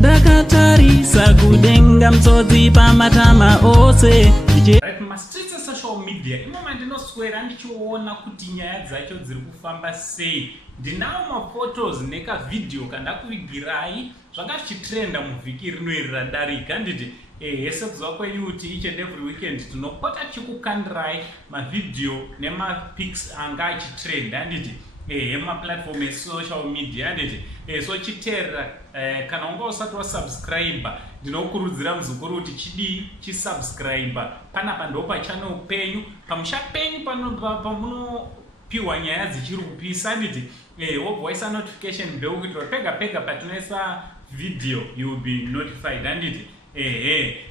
Dakatarisa kudenga mtsotsi pamatama ose. Mastreets social media imoma ndinoswera ndichiona kuti nyaya dzacho dziri kufamba sei. Ndinawo maphotos nekavidhio kandakuvigirai zvakachitrenda muvhiki rinoiri radarika. Handiti hese kuziva kwenyu kuti each and every weekend tinopota chikukandirai mavidhio nemapics anga achitrenda. Handiti maplatform esocial media. Handiti so chiteerera kana unga usati wasubscribe ndinokurudzira muzukuru kuti chisubscribe panapa ndo pachannel penyu pamusha penyu pamunopiwa nyaya dzichiri kupisa. Handiti wobva waisa notification bell kuti pega pega patinoisa video you will be notified. Handiti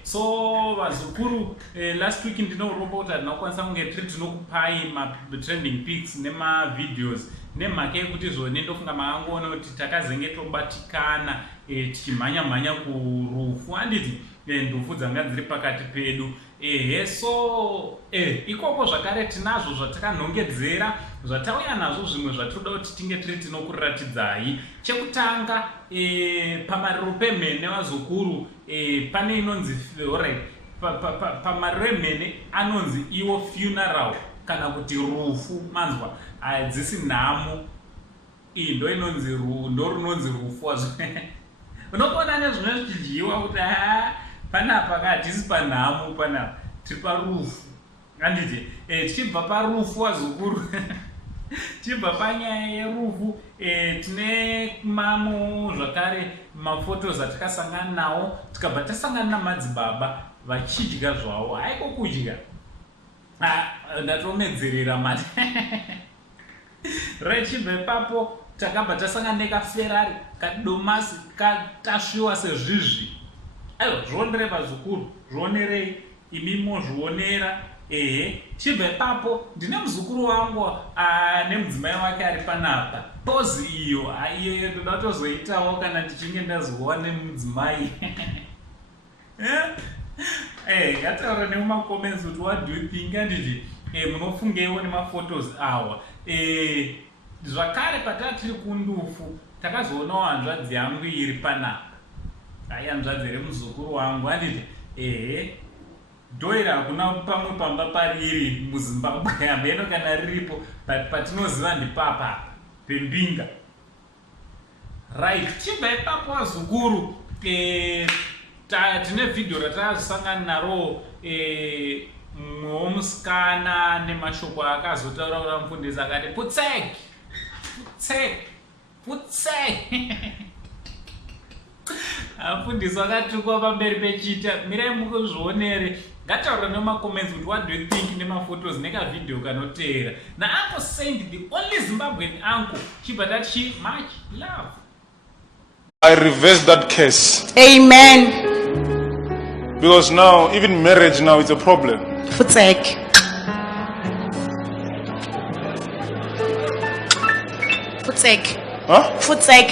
so vazukuru last week ndinoromba kuti ndinokwanisa kunge tinokupai trending pics nemavideos nemhaka yekuti zvone ndofunga makangoona kuti takazenge tobatikana tichimhanya kurufu. Handiti ndufu dzanga dziri pakati pedu. So ikoko zvakare tinazvo zvatakanhongedzera zvatauya nazvo zvimwe zvatoda kuti tinge tiri tinokuratidzai. Chekutanga pamariro pemhene vazukuru pane inonzi pamariro emhene anonzi iwo funeral kana kuti rufu. Manzwa hadzisi nhamo ndo inonzi ndo runonzi rufu. Unokuona nezvimwe zvichidyiwa kuti panapa hatisi panhamo, panapa tiri parufu. Handiti tichibva parufu vazukuru tichibva panyaya yerufu tine mamo zvakare maphotos atakasangana nawo tikabva tasangana namadzibaba vachidya zvavo. Haiko kudya ndatomedzerera mati rechibva ipapo takabva tasangana nekaferari kadomasi katasviwa sezvizvi. Aiwa zvionere vazukuru, zvionerei imimo zvionera. Chibva ipapo ndine muzukuru wangu nemudzimai wake ari panapa. Pozi iyo ndoda tozoitawo kana tichinge ndazowa nemudzimai. Ngataura nemumacomments kuti what do you think. Handiti munofungeiwo nemaphotos awa. Zvakare patatiri kundufu takazoonawo hanzvadzi yangu iri panapa. Hanzvadzi remuzukuru wangu. Handiti dhoira hakuna pamwe pamba pariri muZimbabwe hameno kana riripo patinoziva ndipapa pembinga. Right, chibva ipapo vazukuru tine vhidhio ratakazosangana naro musikana nemashoko akazotaura kuti amufundisi akati putseki amufundisi akatukwa pamberi pechita. Mirai mukuzvionere. Ngataura nemacomments kuti what do you think nemaphotos nekavidhio kanoteera. Nauncle Saint, the only Zimbabwean uncle, chibva tachi much love. I reverse that case. Amen. Because now, even marriage now is a problem. Futsek. Huh? Futsek.